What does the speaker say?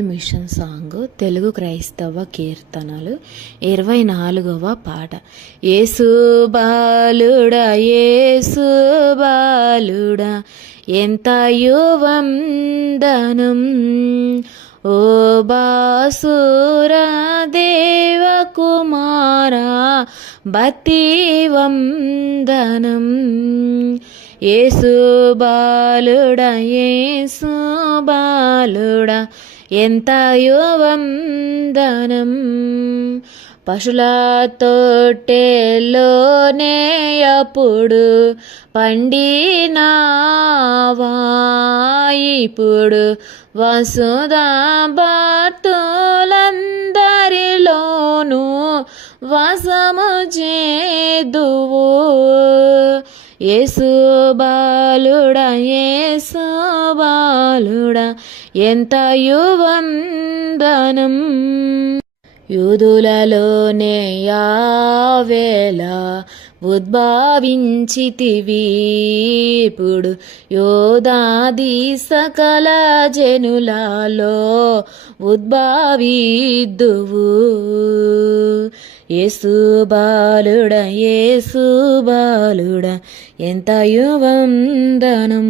Machine song Telugu క్రైస్తవ కీర్తనలు ఇరవై నాలుగవ పాట. యేసు బాలుడా యేసు బాలుడా ఎంత యువందనం ఓ బాసురా దేవ కుమారా భక్తి వందనం యేసు బాలుడా యేసు బాలుడా ఎంత వందనం పశుల తొట్టెలోనే అప్పుడు పండినావా ఇప్పుడు వసుదా భక్తులందరిలోనూ వసము చేదువు. యేసు బాలుడా యేసు బాలుడా ఎంత యువందనం. యూదులలోనే యావేలా ఉద్భవించితివి. ఇప్పుడు యోధాది సకల జనులలో ఉద్భావిద్దువు. యేసు బాలుడ యేసు బాలుడ ఎంత యువందనం.